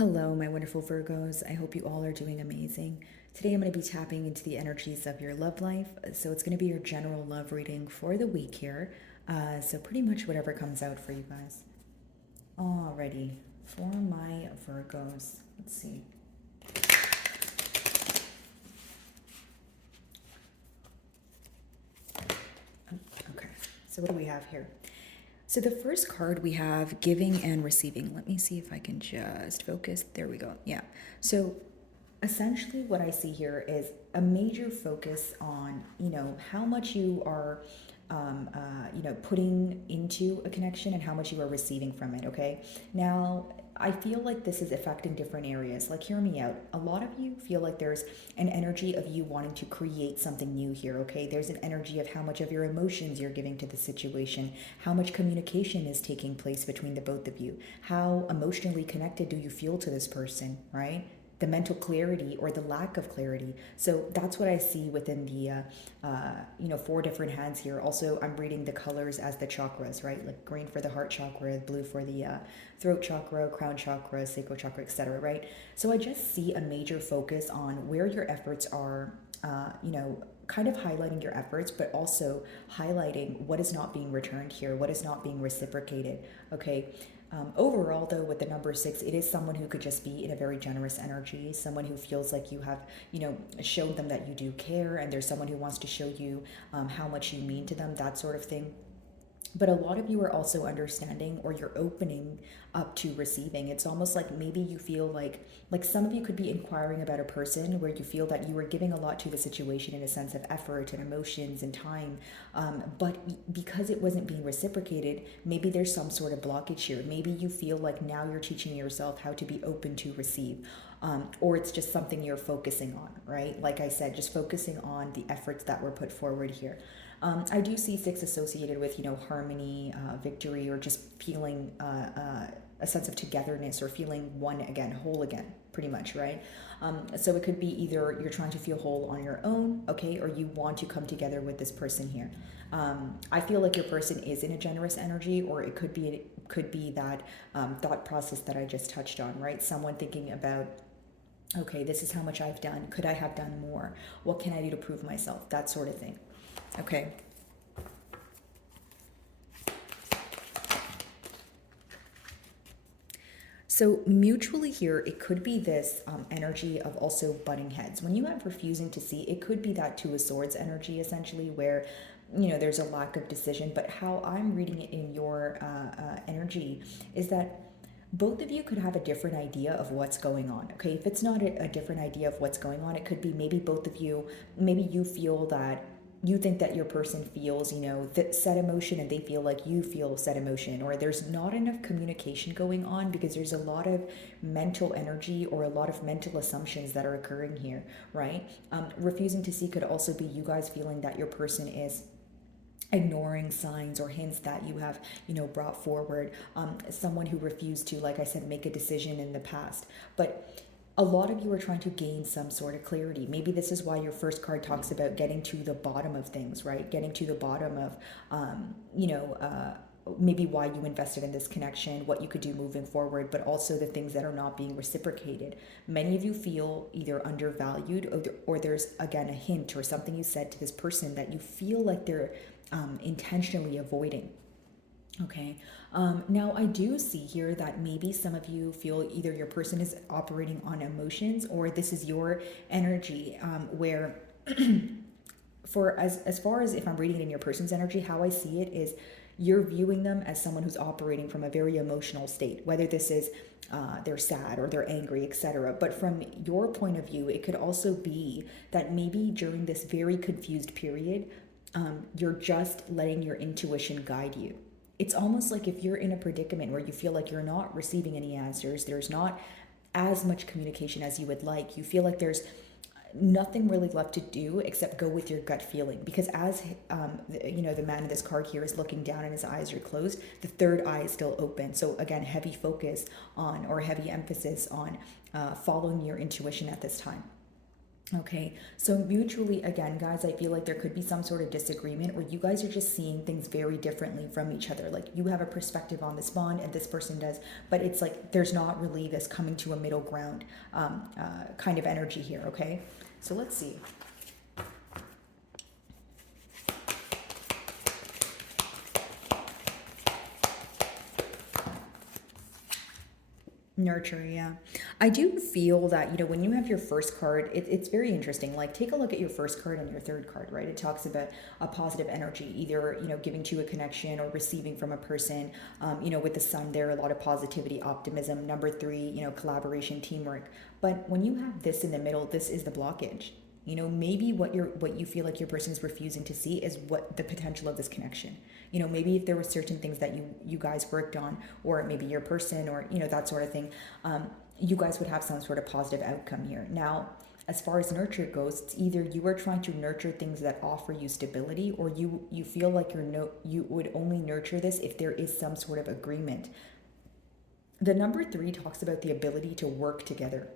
Hello, my wonderful Virgos. I hope you all are doing amazing. Today I'm going to be tapping into the energies of your love life. So it's going to be your general love reading for the week here. So pretty much whatever comes out for you guys. Alrighty, for my Virgos, let's see. Okay, so what do we have here? So the first card we have giving and receiving. Let me see if I can just focus. There we go. Yeah. So essentially what I see here is a major focus on, how much you are putting into a connection and how much you are receiving from it. Okay. Now, I feel like this is affecting different areas. Like, hear me out. A lot of you feel like there's an energy of you wanting to create something new here, okay? There's an energy of how much of your emotions you're giving to the situation, how much communication is taking place between the both of you, how emotionally connected do you feel to this person, right? The mental clarity or the lack of clarity. So that's what I see within the, four different hands here. Also, I'm reading the colors as the chakras, right? Like green for the heart chakra, blue for the throat chakra, crown chakra, sacral chakra, etc., right? So I just see a major focus on where your efforts are, kind of highlighting your efforts, but also highlighting what is not being returned here, what is not being reciprocated, okay? Overall, though, with the number six, it is someone who could just be in a very generous energy, someone who feels like you have, showed them that you do care, and there's someone who wants to show you how much you mean to them, that sort of thing. But a lot of you are also understanding, or you're opening up to receiving. It's almost like maybe you feel like some of you could be inquiring about a person where you feel that you were giving a lot to the situation in a sense of effort and emotions and time, but because it wasn't being reciprocated, maybe there's some sort of blockage here. Maybe you feel like now you're teaching yourself how to be open to receive, or it's just something you're focusing on, right? Like I said, just focusing on the efforts that were put forward here. I do see six associated with, harmony, victory, or just feeling a sense of togetherness or feeling one again, whole again, pretty much, right? So it could be either you're trying to feel whole on your own, okay, or you want to come together with this person here. I feel like your person is in a generous energy, or it could be that thought process that I just touched on, right? Someone thinking about, okay, this is how much I've done. Could I have done more? What can I do to prove myself? That sort of thing. Okay. So mutually here, it could be this energy of also butting heads. When you have refusing to see, it could be that Two of Swords energy, essentially, where there's a lack of decision. But how I'm reading it in your energy is that both of you could have a different idea of what's going on. Okay, if it's not a different idea of what's going on, it could be maybe both of you, maybe you feel that you think that your person feels, that said emotion, and they feel like you feel said emotion, or there's not enough communication going on because there's a lot of mental energy or a lot of mental assumptions that are occurring here, right? Refusing to see could also be you guys feeling that your person is ignoring signs or hints that you have brought forward, someone who refused to, like I said, make a decision in the past. But a lot of you are trying to gain some sort of clarity. Maybe this is why your first card talks about getting to the bottom of things, right? Getting to the bottom of maybe why you invested in this connection, what you could do moving forward, but also the things that are not being reciprocated. Many of you feel either undervalued, or there's, again, a hint or something you said to this person that you feel like they're intentionally avoiding. Okay. Now, I do see here that maybe some of you feel either your person is operating on emotions, or this is your energy, where for as far as if I'm reading it in your person's energy, how I see it is you're viewing them as someone who's operating from a very emotional state, whether this is they're sad or they're angry, etc. But from your point of view, it could also be that maybe during this very confused period, you're just letting your intuition guide you. It's almost like if you're in a predicament where you feel like you're not receiving any answers, there's not as much communication as you would like, you feel like there's nothing really left to do except go with your gut feeling, because as the man in this card here is looking down and his eyes are closed, the third eye is still open. So again, heavy focus on, or heavy emphasis on following your intuition at this time. Okay, so mutually, again, guys, I feel like there could be some sort of disagreement where you guys are just seeing things very differently from each other. Like you have a perspective on this bond and this person does, but it's like there's not really this coming to a middle ground kind of energy here, okay? So let's see. Nurture, yeah. I do feel that, when you have your first card, it's very interesting. Like, take a look at your first card and your third card, right? It talks about a positive energy, either, giving to a connection or receiving from a person. With the sun there, a lot of positivity, optimism. Number three, collaboration, teamwork. But when you have this in the middle, this is the blockage. Maybe what you feel like your person is refusing to see is what the potential of this connection. Maybe if there were certain things that you guys worked on, or maybe your person, or that sort of thing, you guys would have some sort of positive outcome here. Now, as far as nurture goes, it's either you are trying to nurture things that offer you stability, or you feel like you would only nurture this if there is some sort of agreement. The number three talks about the ability to work together.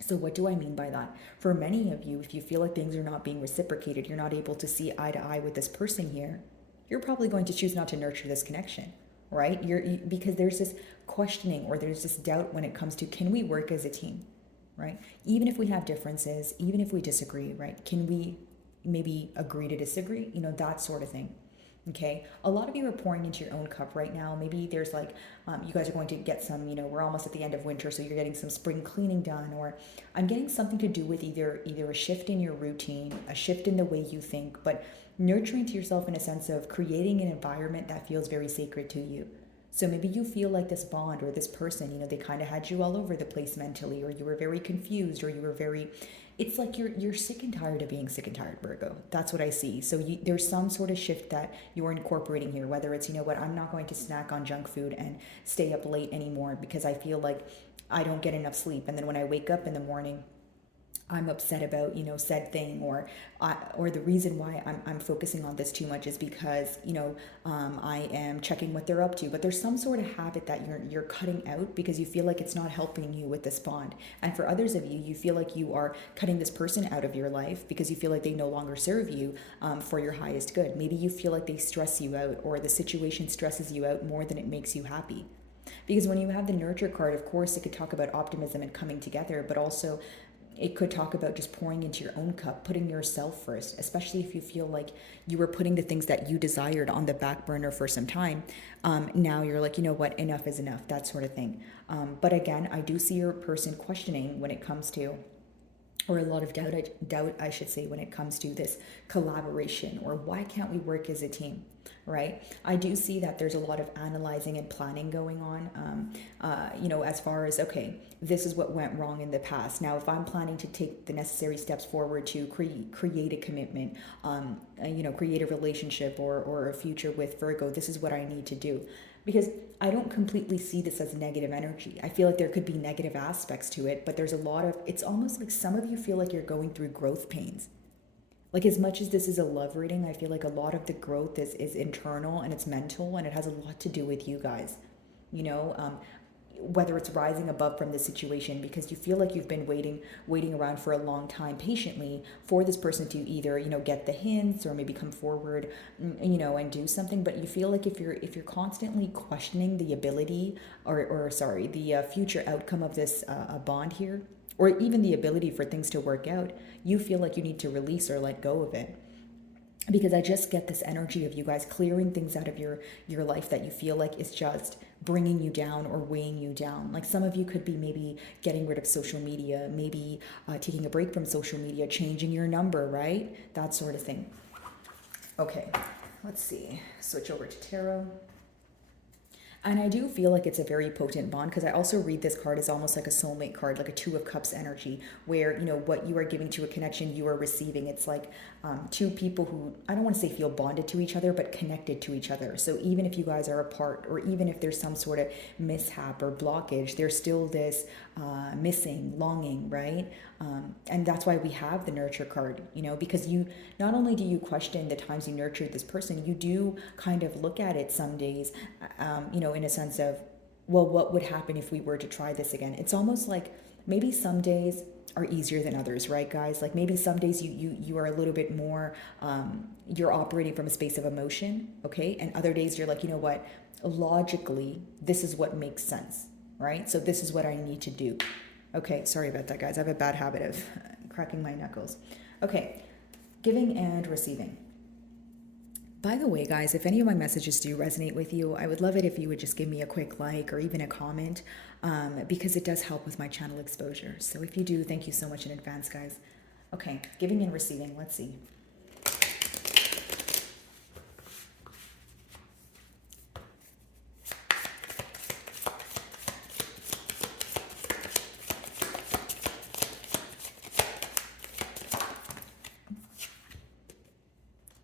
So, what do I mean by that? For many of you, if you feel like things are not being reciprocated, you're not able to see eye to eye with this person here, you're probably going to choose not to nurture this connection, right? Because there's this questioning, or there's this doubt when it comes to, can we work as a team, right? Even if we have differences, even if we disagree, right? Can we maybe agree to disagree? That sort of thing. Okay, a lot of you are pouring into your own cup right now. Maybe there's like, you guys are going to get some, we're almost at the end of winter, so you're getting some spring cleaning done, or I'm getting something to do with either a shift in your routine, a shift in the way you think, but nurturing to yourself in a sense of creating an environment that feels very sacred to you. So maybe you feel like this bond or this person, they kind of had you all over the place mentally, or you were very confused, or you were very, it's like you're sick and tired of being sick and tired, Virgo. That's what I see. So there's some sort of shift that you're incorporating here, whether it's, I'm not going to snack on junk food and stay up late anymore because I feel like I don't get enough sleep. And then when I wake up in the morning, I'm upset about, said thing, or the reason why I'm focusing on this too much is because, I am checking what they're up to. But there's some sort of habit that you're cutting out because you feel like it's not helping you with this bond. And for others of you, you feel like you are cutting this person out of your life because you feel like they no longer serve you for your highest good. Maybe you feel like they stress you out, or the situation stresses you out more than it makes you happy. Because when you have the nurture card, of course, it could talk about optimism and coming together, but also it could talk about just pouring into your own cup, putting yourself first, especially if you feel like you were putting the things that you desired on the back burner for some time. Now you're like, what, enough is enough, that sort of thing. But again, I do see your person questioning when it comes to, or a lot of doubt, I should say, when it comes to this collaboration, or why can't we work as a team, right? I do see that there's a lot of analyzing and planning going on, as far as, okay, this is what went wrong in the past. Now, if I'm planning to take the necessary steps forward to create a commitment, create a relationship, or a future with Virgo, this is what I need to do. Because I don't completely see this as negative energy. I feel like there could be negative aspects to it, but there's a lot of, it's almost like some of you feel like you're going through growth pains. Like, as much as this is a love reading, I feel like a lot of the growth is internal, and it's mental, and it has a lot to do with you guys. You know, whether it's rising above from the situation because you feel like you've been waiting around for a long time patiently for this person to either, get the hints or maybe come forward, and do something. But you feel like if you're constantly questioning the ability, or sorry, the future outcome of this bond here, or even the ability for things to work out, you feel like you need to release or let go of it. Because I just get this energy of you guys clearing things out of your life that you feel like is just bringing you down or weighing you down. Like, some of you could be maybe getting rid of social media, maybe taking a break from social media, changing your number, right? That sort of thing. Okay, let's see. Switch over to tarot. And I do feel like it's a very potent bond, because I also read this card as almost like a soulmate card, like a Two of Cups energy, where, what you are giving to a connection, you are receiving. It's like two people who, I don't want to say feel bonded to each other, but connected to each other. So even if you guys are apart, or even if there's some sort of mishap or blockage, there's still this missing, longing, right? And that's why we have the nurture card, because you, not only do you question the times you nurtured this person, you do kind of look at it some days, in a sense of, well, what would happen if we were to try this again? It's almost like maybe some days are easier than others, right, guys? Like maybe some days you are a little bit more, you're operating from a space of emotion, okay? And other days you're like, you know what? Logically, this is what makes sense, right? So this is what I need to do. Okay, sorry about that, guys. I have a bad habit of cracking my knuckles. Okay, giving and receiving. By the way, guys, if any of my messages do resonate with you, I would love it if you would just give me a quick like or even a comment, because it does help with my channel exposure. So if you do, thank you so much in advance, guys. Okay, giving and receiving. Let's see.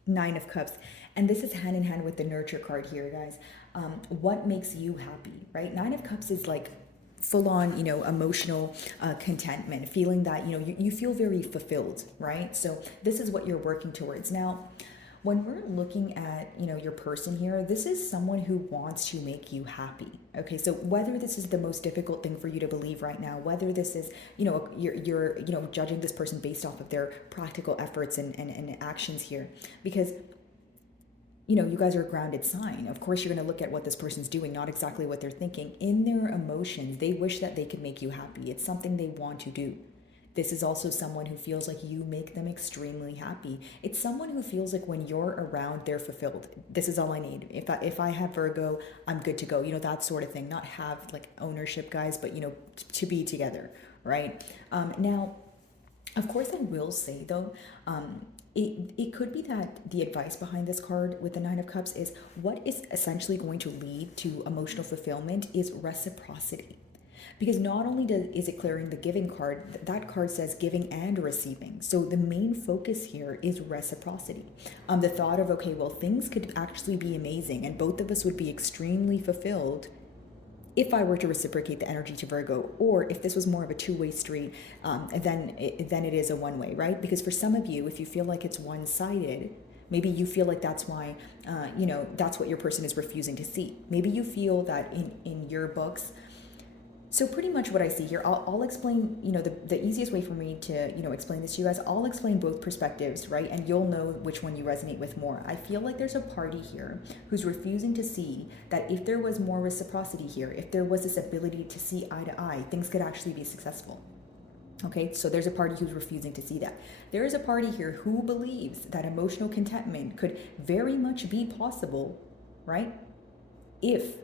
Nine of Cups. And this is hand in hand with the nurture card here, guys. What makes you happy, right? Nine of Cups is like full on, emotional contentment, feeling that, you feel very fulfilled, right? So this is what you're working towards. Now, when we're looking at, your person here, this is someone who wants to make you happy. Okay, so whether this is the most difficult thing for you to believe right now, whether this is, you're judging this person based off of their practical efforts and actions here, because you guys are a grounded sign. Of course, you're going to look at what this person's doing, not exactly what they're thinking. In their emotions, they wish that they could make you happy. It's something they want to do. This is also someone who feels like you make them extremely happy. It's someone who feels like when you're around, they're fulfilled. This is all I need. If I have Virgo, I'm good to go. That sort of thing. Not have like ownership, guys, but to be together, right? Now, of course, I will say though, it could be that the advice behind this card with the Nine of Cups is what is essentially going to lead to emotional fulfillment is reciprocity. Because not only is it clearing the giving card, that card says giving and receiving. So the main focus here is reciprocity. The thought of, okay, well, things could actually be amazing and both of us would be extremely fulfilled if I were to reciprocate the energy to Virgo, or if this was more of a two-way street, then it is a one-way, right? Because for some of you, if you feel like it's one-sided, maybe you feel like that's why, that's what your person is refusing to see. Maybe you feel that in your books. So pretty much what I see here, I'll explain, the easiest way for me to, explain this to you guys, I'll explain both perspectives, right? And you'll know which one you resonate with more. I feel like there's a party here who's refusing to see that if there was more reciprocity here, if there was this ability to see eye to eye, things could actually be successful. Okay, so there's a party who's refusing to see that. There is a party here who believes that emotional contentment could very much be possible, right? If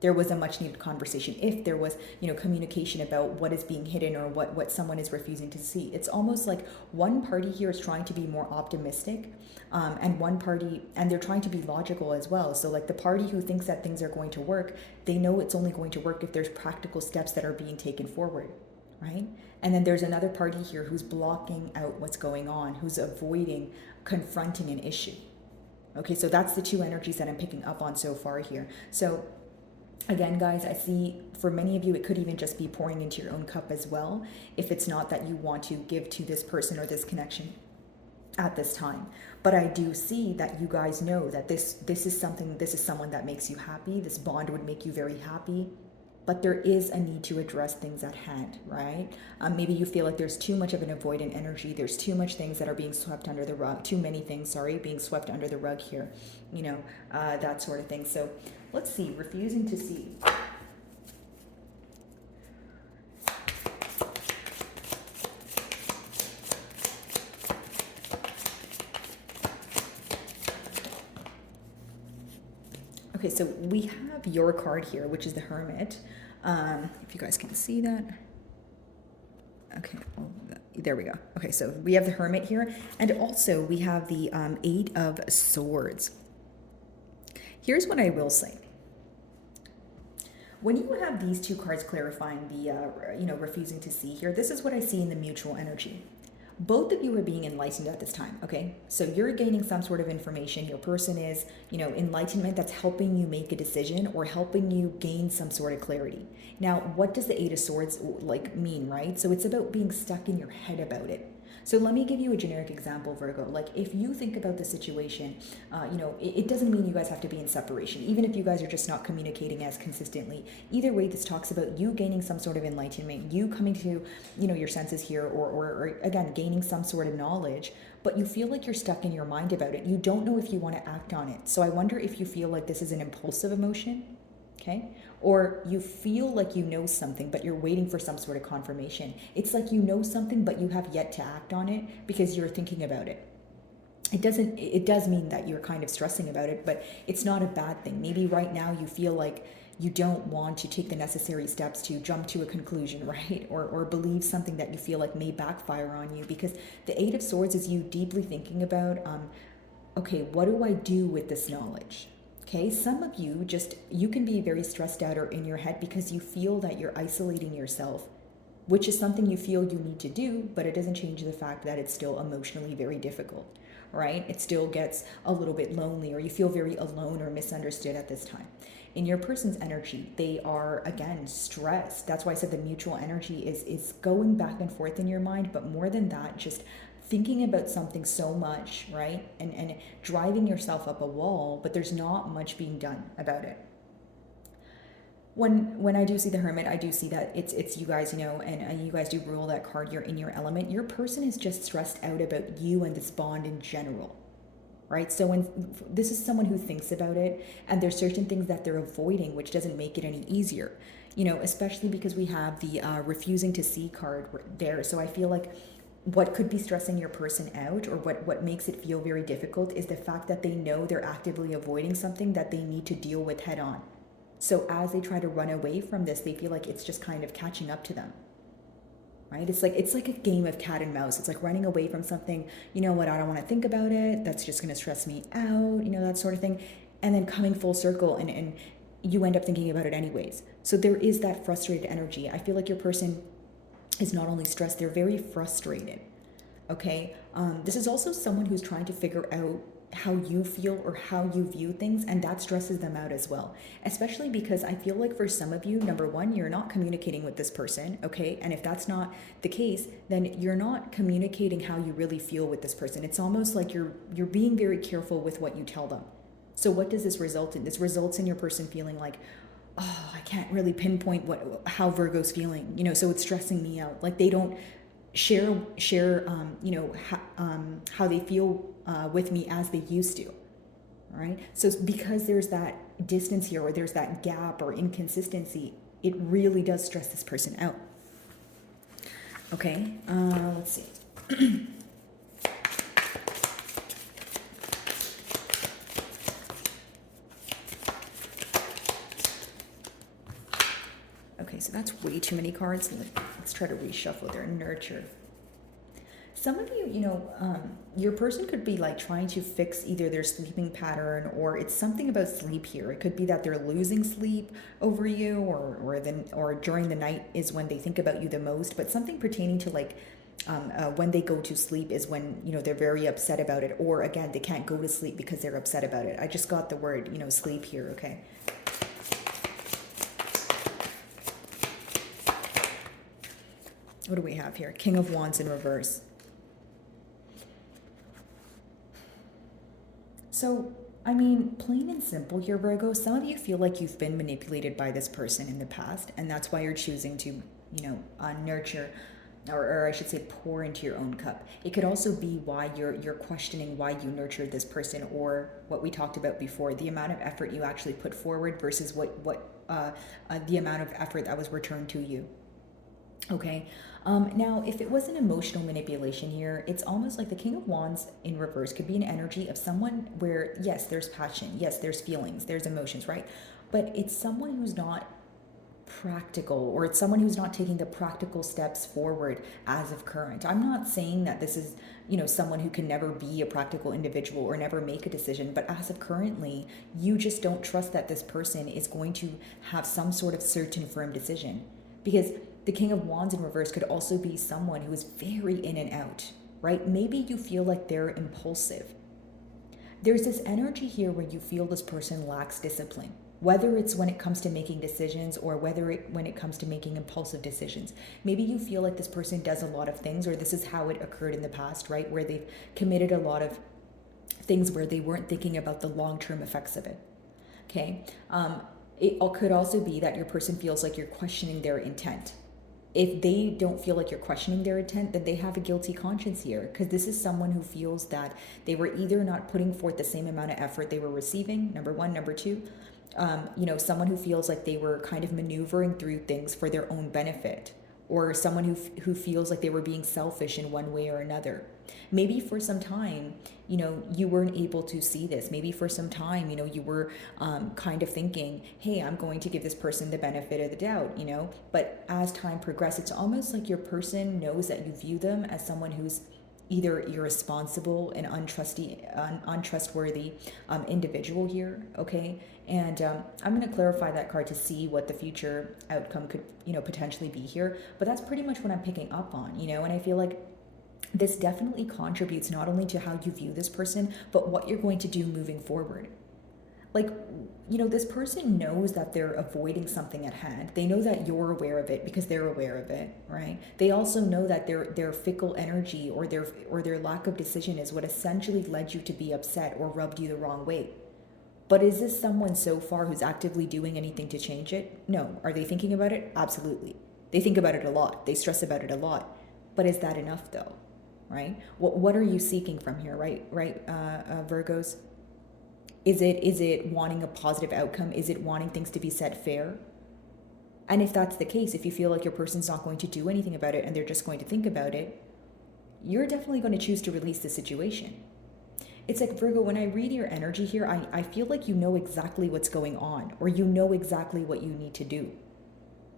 there was a much needed conversation, if there was, communication about what is being hidden or what someone is refusing to see. It's almost like one party here is trying to be more optimistic, and one party, and they're trying to be logical as well. So like the party who thinks that things are going to work, they know it's only going to work if there's practical steps that are being taken forward, right? And then there's another party here who's blocking out what's going on, who's avoiding confronting an issue. Okay, so that's the two energies that I'm picking up on so far here. So again, guys, I see for many of you, it could even just be pouring into your own cup as well, if it's not that you want to give to this person or this connection at this time. But I do see that you guys know that this is someone that makes you happy. This bond would make you very happy. But there is a need to address things at hand, right? Maybe you feel like there's too much of an avoidant energy. There's too much things that are being swept under the rug. Too many things, being swept under the rug here. That sort of thing. So let's see, refusing to see. Okay, so we have your card here, which is the Hermit. If you guys can see that. Okay, well, there we go. Okay, so we have the Hermit here, and also we have the Eight of Swords. Here's what I will say. When you have these two cards clarifying the, refusing to see here, this is what I see in the mutual energy. Both of you are being enlightened at this time, okay? So you're gaining some sort of information. Your person is, enlightenment that's helping you make a decision or helping you gain some sort of clarity. Now, what does the Eight of Swords mean, right? So it's about being stuck in your head about it. So let me give you a generic example, Virgo. Like if you think about the situation, it doesn't mean you guys have to be in separation, even if you guys are just not communicating as consistently. Either way, this talks about you gaining some sort of enlightenment, you coming to, your senses here, or again, gaining some sort of knowledge, but you feel like you're stuck in your mind about it. You don't know if you want to act on it. So I wonder if you feel like this is an impulsive emotion, okay? Or you feel like you know something, but you're waiting for some sort of confirmation. It's like you know something, but you have yet to act on it because you're thinking about it. It does mean that you're kind of stressing about it, but it's not a bad thing. Maybe right now you feel like you don't want to take the necessary steps to jump to a conclusion, right? Or believe something that you feel like may backfire on you, because the Eight of Swords is you deeply thinking about, okay, what do I do with this knowledge? Okay, some of you can be very stressed out or in your head because you feel that you're isolating yourself, which is something you feel you need to do, but it doesn't change the fact that it's still emotionally very difficult, right? It still gets a little bit lonely, or you feel very alone or misunderstood at this time. In your person's energy, they are, again, stressed. That's why I said the mutual energy is going back and forth in your mind, but more than that, just thinking about something so much, right? And driving yourself up a wall, but there's not much being done about it. When I do see the Hermit, I do see that it's you guys, and you guys do rule that card. You're in your element. Your person is just stressed out about you and this bond in general, right? So when this is someone who thinks about it, and there's certain things that they're avoiding, which doesn't make it any easier, especially because we have the refusing to see card there. So I feel like what could be stressing your person out, or what makes it feel very difficult, is the fact that they know they're actively avoiding something that they need to deal with head on. So as they try to run away from this, they feel like it's just kind of catching up to them, right? It's like a game of cat and mouse. It's like running away from something. You know what? I don't want to think about it. That's just going to stress me out, that sort of thing. And then coming full circle, and you end up thinking about it anyways. So there is that frustrated energy. I feel like your person is not only stressed, they're very frustrated, okay? This is also someone who's trying to figure out how you feel or how you view things, and that stresses them out as well, especially because I feel like for some of you, number one, you're not communicating with this person, okay? And if that's not the case, then you're not communicating how you really feel with this person. It's almost like you're being very careful with what you tell them. So what does this result in? This results in your person feeling like, oh, I can't really pinpoint how Virgo's feeling, so it's stressing me out. Like they don't share how they feel with me as they used to, right? So because there's that distance here, or there's that gap or inconsistency, it really does stress this person out. Okay, let's see. Okay, so that's way too many cards. Let's try to reshuffle there. Nurture. Some of you, your person could be like trying to fix either their sleeping pattern, or it's something about sleep here. It could be that they're losing sleep over you, or during the night is when they think about you the most. But something pertaining to like when they go to sleep is when they're very upset about it, or again they can't go to sleep because they're upset about it. I just got the word sleep here. Okay. What do we have here? King of Wands in reverse. So, plain and simple here, Virgo, some of you feel like you've been manipulated by this person in the past, and that's why you're choosing to, nurture, or I should say pour into your own cup. It could also be why you're questioning why you nurtured this person, or what we talked about before, the amount of effort you actually put forward versus the amount of effort that was returned to you. Okay, now if it was an emotional manipulation here, it's almost like the King of Wands in reverse could be an energy of someone where, yes, there's passion, yes, there's feelings, there's emotions, right? But it's someone who's not practical, or it's someone who's not taking the practical steps forward as of current. I'm not saying that this is, someone who can never be a practical individual or never make a decision, but as of currently, you just don't trust that this person is going to have some sort of certain firm decision. Because the King of Wands in reverse could also be someone who is very in and out, right? Maybe you feel like they're impulsive. There's this energy here where you feel this person lacks discipline. whether it's when it comes to making decisions or when it comes to making impulsive decisions. Maybe you feel like this person does a lot of things, or this is how it occurred in the past, right? Where they've committed a lot of things where they weren't thinking about the long-term effects of it. Okay. It could also be that your person feels like you're questioning their intent. If they don't feel like you're questioning their intent, then they have a guilty conscience here, because this is someone who feels that they were either not putting forth the same amount of effort they were receiving, number one. Number two, someone who feels like they were kind of maneuvering through things for their own benefit, or someone who feels like they were being selfish in one way or another. Maybe for some time, you weren't able to see this. Maybe for some time, you were kind of thinking, hey, I'm going to give this person the benefit of the doubt, but as time progressed, it's almost like your person knows that you view them as someone who's either irresponsible and untrustworthy individual here, okay? And I'm going to clarify that card to see what the future outcome could, potentially be here. But that's pretty much what I'm picking up on, and I feel like this definitely contributes not only to how you view this person, but what you're going to do moving forward. Like, this person knows that they're avoiding something at hand. They know that you're aware of it because they're aware of it, right? They also know that their fickle energy or their lack of decision is what essentially led you to be upset or rubbed you the wrong way. But is this someone so far who's actively doing anything to change it? No. Are they thinking about it? Absolutely. They think about it a lot. They stress about it a lot. But is that enough though? Right? What are you seeking from here, right? Virgos? Is it wanting a positive outcome? Is it wanting things to be set fair? And if that's the case, if you feel like your person's not going to do anything about it and they're just going to think about it, you're definitely going to choose to release the situation. It's like, Virgo, when I read your energy here, I feel like you know exactly what's going on, or you know exactly what you need to do.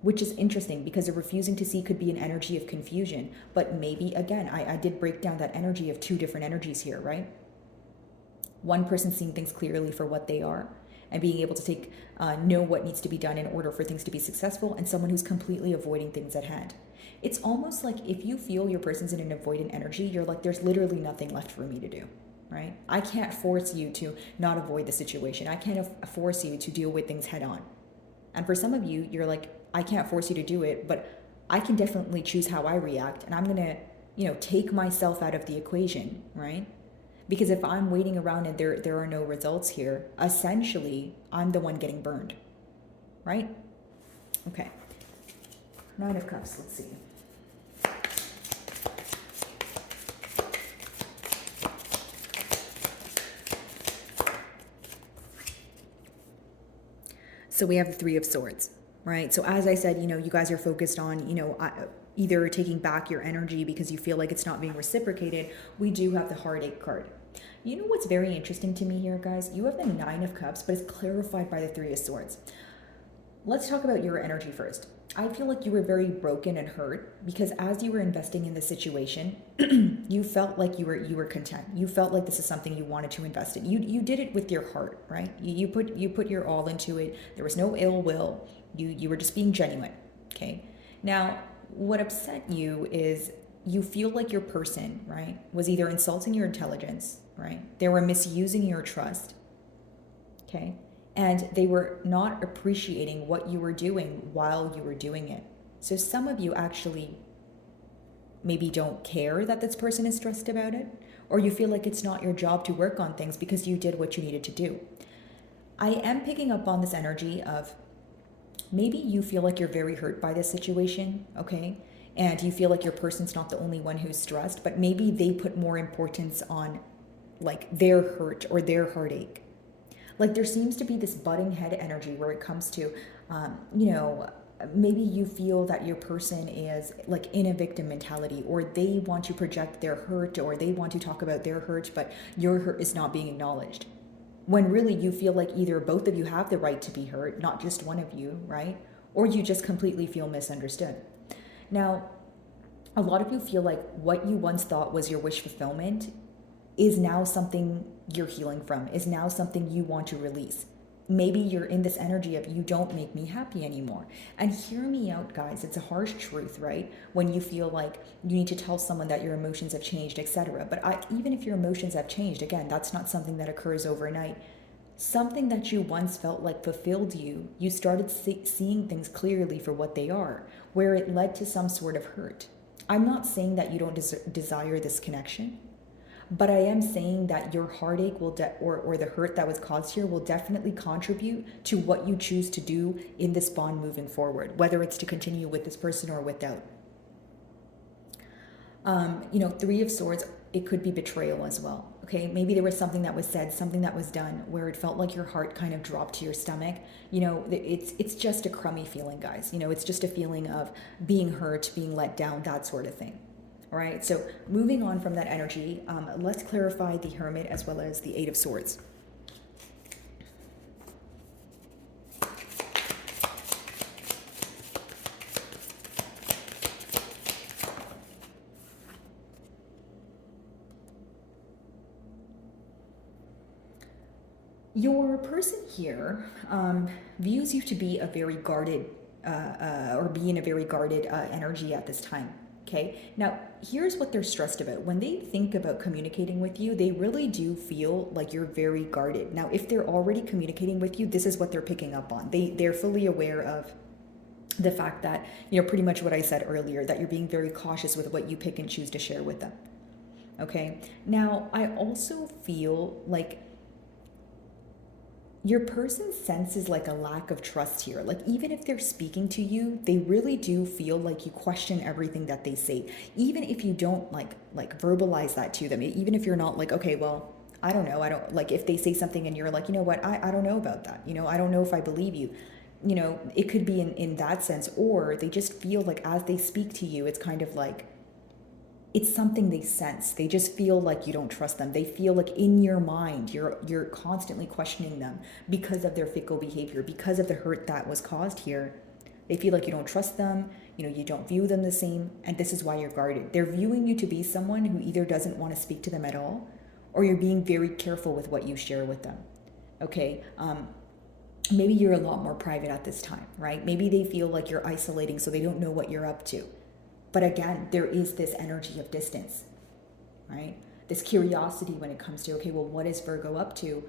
Which is interesting, because a refusing to see could be an energy of confusion. But maybe, again, I did break down that energy of two different energies here, right? One person seeing things clearly for what they are and being able to know what needs to be done in order for things to be successful, and someone who's completely avoiding things at hand. It's almost like if you feel your person's in an avoidant energy, you're like, there's literally nothing left for me to do, right? I can't force you to not avoid the situation. I can't force you to deal with things head on. And for some of you, you're like, I can't force you to do it, but I can definitely choose how I react, and I'm going to, take myself out of the equation, right? Because if I'm waiting around and there are no results here, essentially, I'm the one getting burned, right? Okay. Nine of Cups, let's see. So we have the Three of Swords, right? So as I said, you guys are focused on, either taking back your energy because you feel like it's not being reciprocated. We do have the Heartache card. You know what's very interesting to me here, guys? You have the Nine of Cups, but it's clarified by the Three of Swords. Let's talk about your energy first. I feel like you were very broken and hurt because as you were investing in the situation, you felt like you were content. You felt like this is something you wanted to invest in. You did it with your heart, right? You put your all into it. There was no ill will. You were just being genuine. Okay. Now, what upset you is you feel like your person, right, was either insulting your intelligence, right? They were misusing your trust. Okay. And they were not appreciating what you were doing while you were doing it. So some of you actually maybe don't care that this person is stressed about it, or you feel like it's not your job to work on things because you did what you needed to do. I am picking up on this energy of maybe you feel like you're very hurt by this situation, okay? And you feel like your person's not the only one who's stressed, but maybe they put more importance on like their hurt or their heartache. Like there seems to be this butting head energy where it comes to, maybe you feel that your person is like in a victim mentality, or they want to project their hurt, or they want to talk about their hurt, but your hurt is not being acknowledged. When really you feel like either both of you have the right to be hurt, not just one of you, right? Or you just completely feel misunderstood. Now, a lot of you feel like what you once thought was your wish fulfillment is now something you're healing from, is now something you want to release. Maybe you're in this energy of you don't make me happy anymore. And hear me out, guys. It's a harsh truth, right? When you feel like you need to tell someone that your emotions have changed, etc. But even if your emotions have changed, again, that's not something that occurs overnight. Something that you once felt like fulfilled you, you started seeing things clearly for what they are, where it led to some sort of hurt. I'm not saying that you don't desire this connection, but I am saying that your heartache will or the hurt that was caused here will definitely contribute to what you choose to do in this bond moving forward, whether it's to continue with this person or without. Three of Swords, it could be betrayal as well. Okay, maybe there was something that was said, something that was done where it felt like your heart kind of dropped to your stomach. It's just a crummy feeling, guys. It's just a feeling of being hurt, being let down, that sort of thing. All right, so moving on from that energy, let's clarify the Hermit as well as the Eight of Swords. Your person here views you to be a very guarded or be in a very guarded energy at this time. Okay, now here's what they're stressed about. When they think about communicating with you, they really do feel like you're very guarded. Now, if they're already communicating with you, this is what they're picking up on. They're fully aware of the fact that, pretty much what I said earlier, that you're being very cautious with what you pick and choose to share with them. Okay, now I also feel like your person senses like a lack of trust here. Like, even if they're speaking to you, they really do feel like you question everything that they say. Even if you don't like verbalize that to them, even if you're not like, okay, well, I don't know. I don't like if they say something and you're like, you know what, I don't know about that. I don't know if I believe you. It could be in that sense, or they just feel like as they speak to you, it's kind of like, it's something they sense. They just feel like you don't trust them. They feel like in your mind, you're constantly questioning them because of their fickle behavior, because of the hurt that was caused here. They feel like you don't trust them, you don't view them the same, and this is why you're guarded. They're viewing you to be someone who either doesn't want to speak to them at all, or you're being very careful with what you share with them. Okay, maybe you're a lot more private at this time, right? Maybe they feel like you're isolating, so they don't know what you're up to. But again, there is this energy of distance, right? This curiosity when it comes to, okay, well, what is Virgo up to?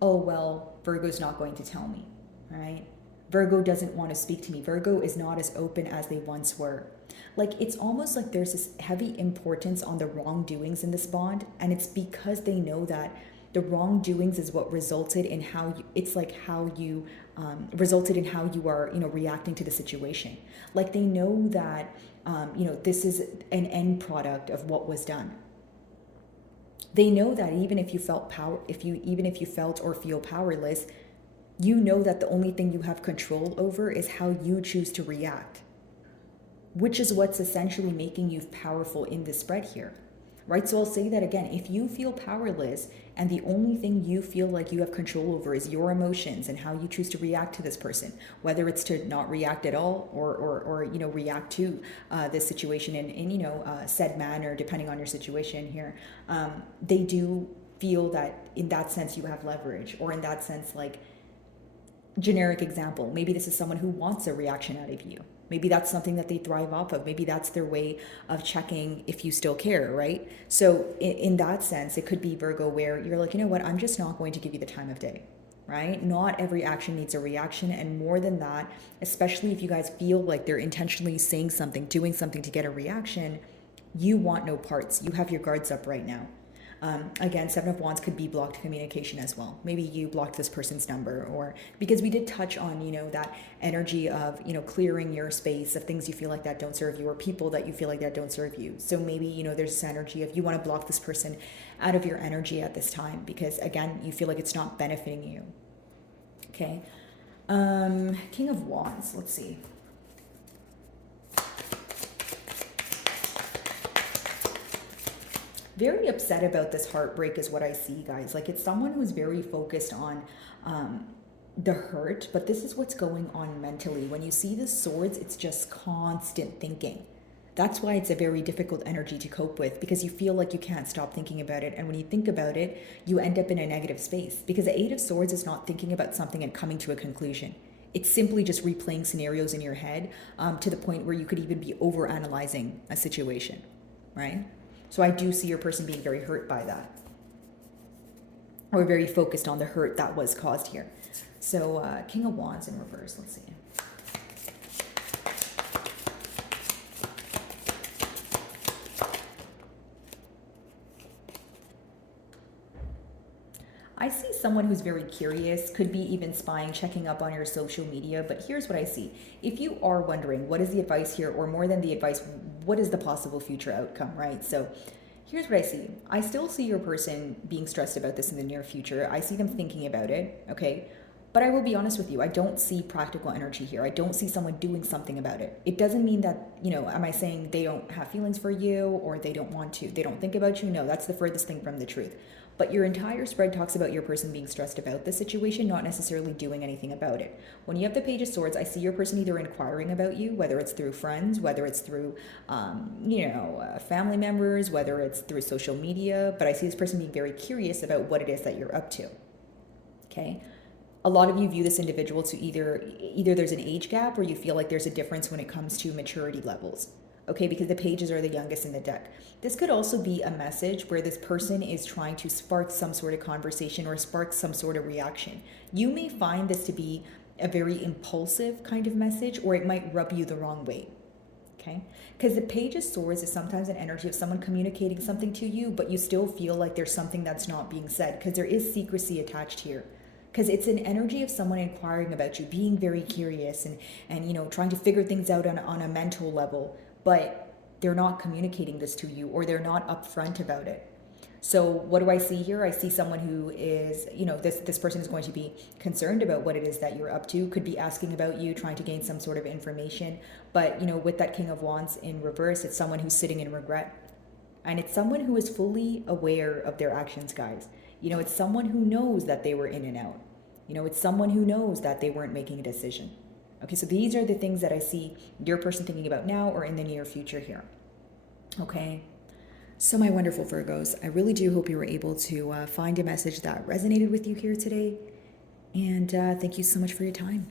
Oh, well, Virgo's not going to tell me, right? Virgo doesn't want to speak to me. Virgo is not as open as they once were. Like, it's almost like there's this heavy importance on the wrongdoings in this bond. And it's because they know that the wrongdoings is what resulted in how you, it's like how you resulted in how you are, reacting to the situation. Like, they know that, this is an end product of what was done. They know that even if you felt even if you felt or feel powerless, you know that the only thing you have control over is how you choose to react, which is what's essentially making you powerful in this spread here. Right? So I'll say that again. If you feel powerless and the only thing you feel like you have control over is your emotions and how you choose to react to this person, whether it's to not react at all or react to this situation in said manner, depending on your situation here, they do feel that in that sense you have leverage, or in that sense, like, generic example, maybe this is someone who wants a reaction out of you. Maybe that's something that they thrive off of. Maybe that's their way of checking if you still care, right? So in that sense, it could be Virgo where you're like, you know what, I'm just not going to give you the time of day, right? Not every action needs a reaction. And more than that, especially if you guys feel like they're intentionally saying something, doing something to get a reaction, you want no parts. You have your guards up right now. Again, Seven of Wands could be blocked communication as well. Maybe you blocked this person's number, or because we did touch on, that energy of, clearing your space of things you feel like that don't serve you, or people that you feel like that don't serve you. So maybe, there's this energy of you want to block this person out of your energy at this time because, again, you feel like it's not benefiting you. Okay. King of Wands, let's see. Very upset about this heartbreak is what I see, guys. Like, it's someone who's very focused on the hurt, but this is what's going on mentally. When you see the swords, it's just constant thinking. That's why it's a very difficult energy to cope with, because you feel like you can't stop thinking about it. And when you think about it, you end up in a negative space, because the Eight of Swords is not thinking about something and coming to a conclusion. It's simply just replaying scenarios in your head to the point where you could even be overanalyzing a situation, right? So I do see your person being very hurt by that. or very focused on the hurt that was caused here. So King of Wands in reverse, let's see. I see someone who's very curious, could be even spying, checking up on your social media, but here's what I see. If you are wondering what is the advice here, or more than the advice, what is the possible future outcome, right? So here's what I see. I still see your person being stressed about this in the near future. I see them thinking about it, okay? But I will be honest with you, I don't see practical energy here. I don't see someone doing something about it. It doesn't mean that, am I saying they don't have feelings for you or they don't want to, they don't think about you? No, that's the furthest thing from the truth. But your entire spread talks about your person being stressed about the situation, not necessarily doing anything about it. When you have the Page of Swords, I see your person either inquiring about you, whether it's through friends, whether it's through, family members, whether it's through social media. But I see this person being very curious about what it is that you're up to. Okay? A lot of you view this individual to either there's an age gap or you feel like there's a difference when it comes to maturity levels. Okay, because the pages are the youngest in the deck. This could also be a message where this person is trying to spark some sort of conversation or spark some sort of reaction. You may find this to be a very impulsive kind of message, or it might rub you the wrong way. Okay, because the Page of Swords is sometimes an energy of someone communicating something to you, but you still feel like there's something that's not being said, because there is secrecy attached here. Because it's an energy of someone inquiring about you, being very curious and trying to figure things out on a mental level, but they're not communicating this to you, or they're not upfront about it. So what do I see here? I see someone who is, this person is going to be concerned about what it is that you're up to, could be asking about you, trying to gain some sort of information. But, with that King of Wands in reverse, it's someone who's sitting in regret. And it's someone who is fully aware of their actions, guys. It's someone who knows that they were in and out. It's someone who knows that they weren't making a decision. Okay, so these are the things that I see your person thinking about now or in the near future here. Okay, so my wonderful Virgos, I really do hope you were able to find a message that resonated with you here today. And thank you so much for your time.